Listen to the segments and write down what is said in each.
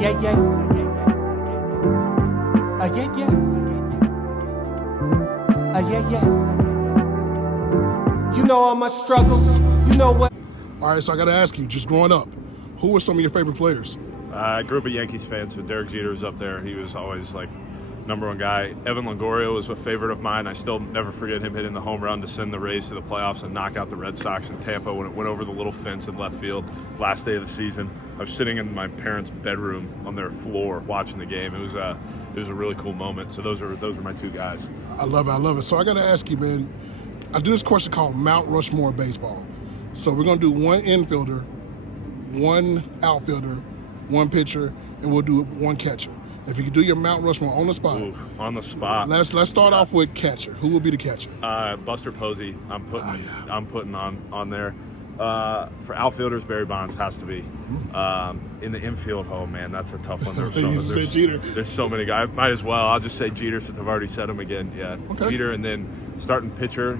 yeah, yeah. Yeah, yeah. Yeah, yeah. You know all my struggles. You know what? All right, so I got to ask you, just growing up, who were some of your favorite players? I grew up a Yankees fan, so Derek Jeter was up there. He was always like #1 guy. Evan Longoria was a favorite of mine. I still never forget him hitting the home run to send the Rays to the playoffs and knock out the Red Sox in Tampa when it went over the little fence in left field last day of the season. I was sitting in my parents' bedroom on their floor watching the game. It was a really cool moment. So those are my two guys. I love it. So I got to ask you, man, I do this question called Mount Rushmore baseball. So we're going to do one infielder, one outfielder, one pitcher, and we'll do one catcher. If you could do your Mount Rushmore on the spot. Ooh, on the spot. Let's start off with catcher. Who will be the catcher? Buster Posey. I'm putting on there. For outfielders, Barry Bonds has to be. In the infield, oh man, that's a tough one. There's so many guys. Might as well. I'll just say Jeter since I've already said him again. Yeah, okay. Jeter, and then starting pitcher.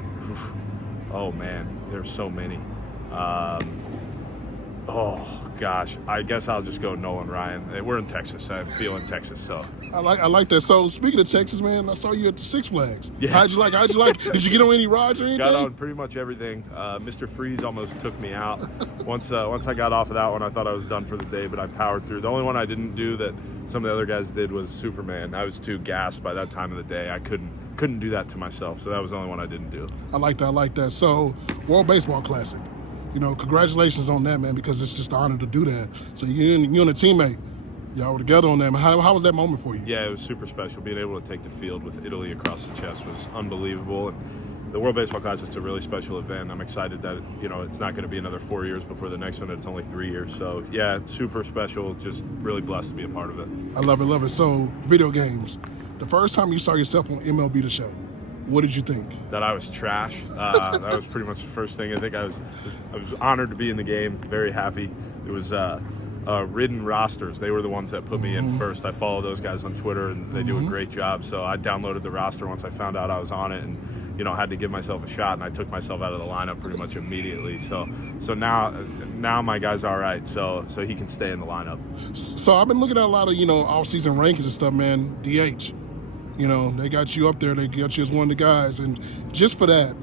Oh man, there's so many. Oh gosh, I guess I'll just go Nolan Ryan. We're in Texas. I'm feeling Texas, so I like that. So speaking of Texas, man, I saw you at the Six Flags. Yeah. How'd you like? Did you get on any rides or anything? Got on pretty much everything. Mr. Freeze almost took me out. Once I got off of that one, I thought I was done for the day, but I powered through. The only one I didn't do that some of the other guys did was Superman. I was too gassed by that time of the day. I couldn't do that to myself, so that was the only one I didn't do. I like that. So World Baseball Classic. Congratulations on that, man, because it's just an honor to do that. So you and a teammate, y'all were together on that. How was that moment for you? Yeah, it was super special. Being able to take the field with Italy across the chest was unbelievable. And the World Baseball Classic is a really special event. I'm excited that, it's not going to be another 4 years before the next one. It's only 3 years. So, yeah, it's super special. Just really blessed to be a part of it. I love it. So, video games. The first time you saw yourself on MLB The Show, what did you think? That I was trash. That was pretty much the first thing. I think I was honored to be in the game. Very happy. It was Ridden Rosters. They were the ones that put me in first. I follow those guys on Twitter, and they do a great job. So I downloaded the roster once I found out I was on it, and had to give myself a shot. And I took myself out of the lineup pretty much immediately. So now my guy's all right. So he can stay in the lineup. So I've been looking at a lot of off-season rankings and stuff, man. DH. They got you up there. They got you as one of the guys. And just for that,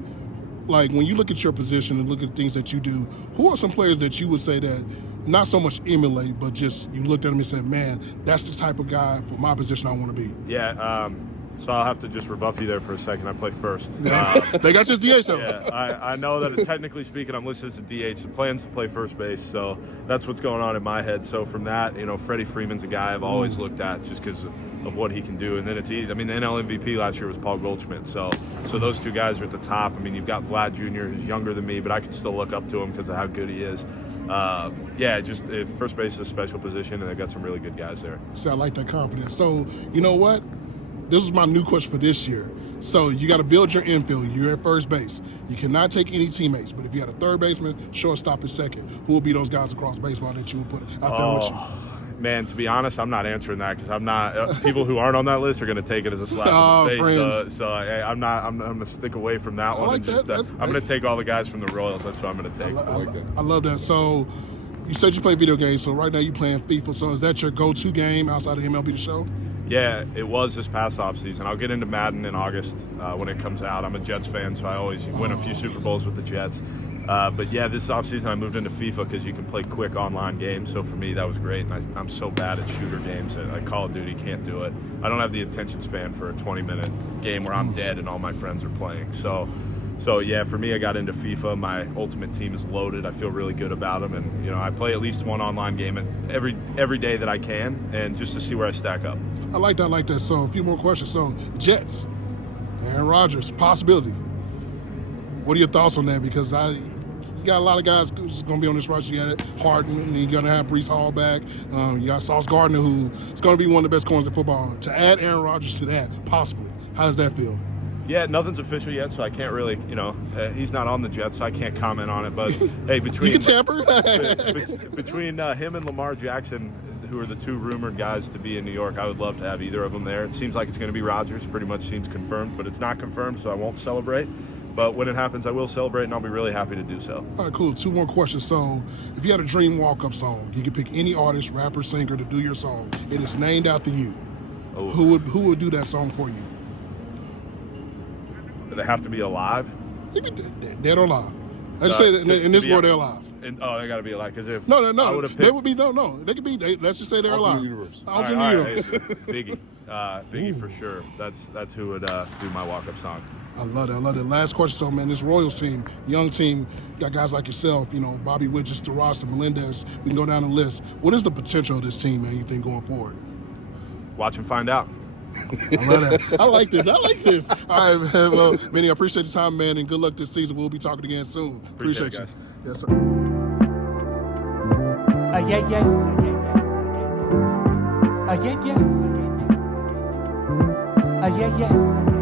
like when you look at your position and look at things that you do, who are some players that you would say that not so much emulate, but just you looked at them and said, man, that's the type of guy for my position I want to be? Yeah, so I'll have to just rebuff you there for a second. I play first. They got you as DH, though. Yeah, I know that technically speaking, I'm listed as a DH. The plan's to play first base, so that's what's going on in my head. So from that, Freddie Freeman's a guy I've always looked at just because of what he can do. And then it's easy. I mean, the NL MVP last year was Paul Goldschmidt. So those two guys are at the top. I mean, you've got Vlad Jr., who's younger than me, but I can still look up to him because of how good he is. First base is a special position, and they've got some really good guys there. See, I like that confidence. So, you know what? This is my new question for this year. So you got to build your infield. You're at first base. You cannot take any teammates. But if you had a third baseman, shortstop, and second, who will be those guys across baseball that you would put out there with you? Man, to be honest, I'm not answering that because I'm not. People who aren't on that list are going to take it as a slap in the face. I'm not. I'm going to stick away from that one. I'm going to take all the guys from the Royals. That's what I'm going to take. I love that. So you said you play video games. So right now you're playing FIFA. So is that your go-to game outside of MLB The Show? Yeah, it was this past offseason. I'll get into Madden in August when it comes out. I'm a Jets fan, so I always win a few Super Bowls with the Jets. But yeah, this offseason I moved into FIFA because you can play quick online games. So for me, that was great. And I'm so bad at shooter games that Call of Duty can't do it. I don't have the attention span for a 20-minute game where I'm dead and all my friends are playing. So yeah, for me, I got into FIFA. My Ultimate Team is loaded. I feel really good about them, and I play at least one online game every day that I can, and just to see where I stack up. I like that. So a few more questions. So Jets, Aaron Rodgers, possibility. What are your thoughts on that? Because you got a lot of guys who's going to be on this roster. You got Harden, and you're going to have Breece Hall back. You got Sauce Gardner, who is going to be one of the best corners in football. To add Aaron Rodgers to that, possibly, how does that feel? Yeah, nothing's official yet, so I can't really, he's not on the Jets, so I can't comment on it. But hey, between you can tamper. between him and Lamar Jackson, who are the two rumored guys to be in New York, I would love to have either of them there. It seems like it's going to be Rodgers. Pretty much seems confirmed, but it's not confirmed, so I won't celebrate. But when it happens, I will celebrate, and I'll be really happy to do so. All right, cool. 2 more questions. So, if you had a dream walk-up song, you could pick any artist, rapper, singer to do your song. It is named after you. Oh. Who would do that song for you? Do they have to be alive? You be dead or alive. I just say that in this world they're alive. Oh, they got to be alive, because if No. I would've picked, They would be no. They could be. Let's just say they're alive. Universe. Alternate universe. Biggie, Biggie for sure. That's who would do my walk-up song. I love that. Last question. So, man, this Royals team, young team, got guys like yourself, Bobby Witt, just the roster, Melendez. We can go down the list. What is the potential of this team, man, you think, going forward? Watch and find out. I love that. I like this. All right, man. Well, Vinnie, I appreciate your time, man, and good luck this season. We'll be talking again soon. Appreciate you. Guys. Yes, sir. Yeah, yeah. Yeah, yeah. Yeah, yeah.